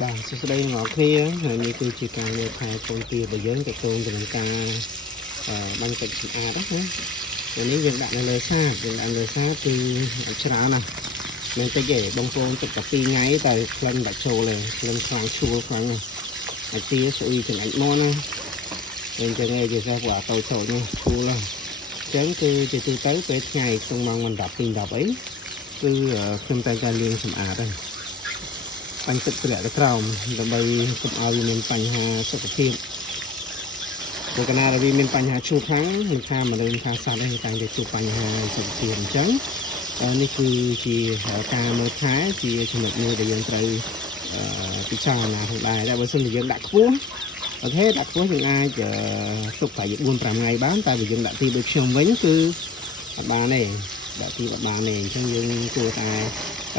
បាទសួស្តីអ្នកនរគ្នាហើយនេះគឺជាការលើកខែកូនទារបស់យើងទៅទៅនឹងការបាញ់ទឹកសម្អាតណាថ្ងៃនេះយើងដាក់នៅលើសាបយើងដាក់លើសាបគឺច្រើនណាស់មិនតិចទេបងប្អូនទឹកតែ2ថ្ងៃតែក្លិនដាក់ចូលទេក្លិនខ្លាំងឈួលខ្លាំងណាស់ហើយទាស្អុយចង្អាច់មកណាអញ្ចឹងឯងជាសេះពួកតូចនេះឈួលណាអញ្ចឹងគឺជាទូទៅពេលថ្ងៃក្នុងម៉ោង10 2 10អីគឺខ្ញុំតែការលាងសម្អាតហ្នឹងបាញ់ទឹកធ្លាក់ទៅក្រោមដើម្បីកុំឲ្យវាមានបញ្ហាសុខភាពព្រោះកាលណាវាមានបញ្ហាឈឺខ្លាំងមិនថាមនុស្សថាសត្វទេតែងតែជួបបញ្ហាសុខភាពអញ្ចឹងនេះគឺជាការមើលថែជាចំណុចមួយដែលយើងត្រូវពិចារណាផងដែរតែបើសិនជាយើងដាក់ខ្ពស់អូខេដាក់ខ្ពស់យើងអាចទុកប្រហែល 4-5 ថ្ងៃបានតែបើយើងដាក់ទីដូចខ្ញុំវិញគឺអត់បានទេដាក់ទីអត់បានទេអញ្ចឹងយើងគួរតែ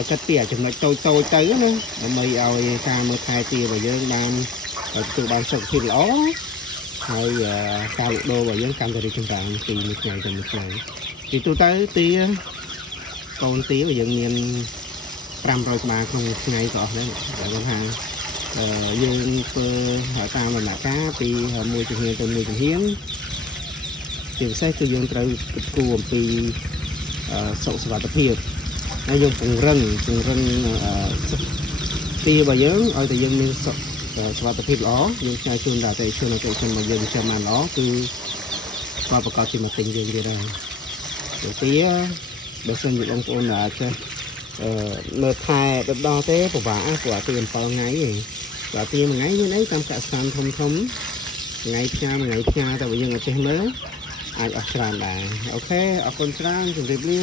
កាត់ពីចំណុចតូចទៅណាដើម្បីឲ្យការមើលថែទីរបស់យើងបានទទួលបានសុខភាពល្អហើយការលក់ដូររបស់យើងកាន់តែរីកចម្រើនពីមួយថ្ងៃទៅមួយថ្ងៃពីទូទៅទីកូនទីរបស់យើងមាន500ក្បាលក្នុងថ្ងៃក៏អស់ដែរគាត់ថាយើងធ្វើតាមដំណាក់កាលពីមួយជំហានទៅមួយជំហានជាពិសេសគឺយើងត្រូវគិតគូរអំពីសុខសុវត្ថិភាពហើយយើងពង្រឹងទីរបស់យើងឲ្យតែយើងមានសុវត្ថិភាពល្អយើងឆ្លើយជូនដល់អតិថិជនរបស់យើងចាំបានល្អគឺក៏ប្រកបជាមកទិញយើងទៀតដែរទៅទីបើសិនជាបងប្អូនអាចចេះមើលថែដល់ទេពិបាកព្រោះអាទី7ថ្ងៃឯងព្រោះអាទីមួយថ្ងៃមានអីតាមកសិដ្ឋានធំថ្ងៃផ្ញើមួយថ្ងៃផ្ញើតែបើយើងអត់ចេះមើលអាចអស់ច្រើនដែរអូខេអរគុណច្រើនជម្រាបលា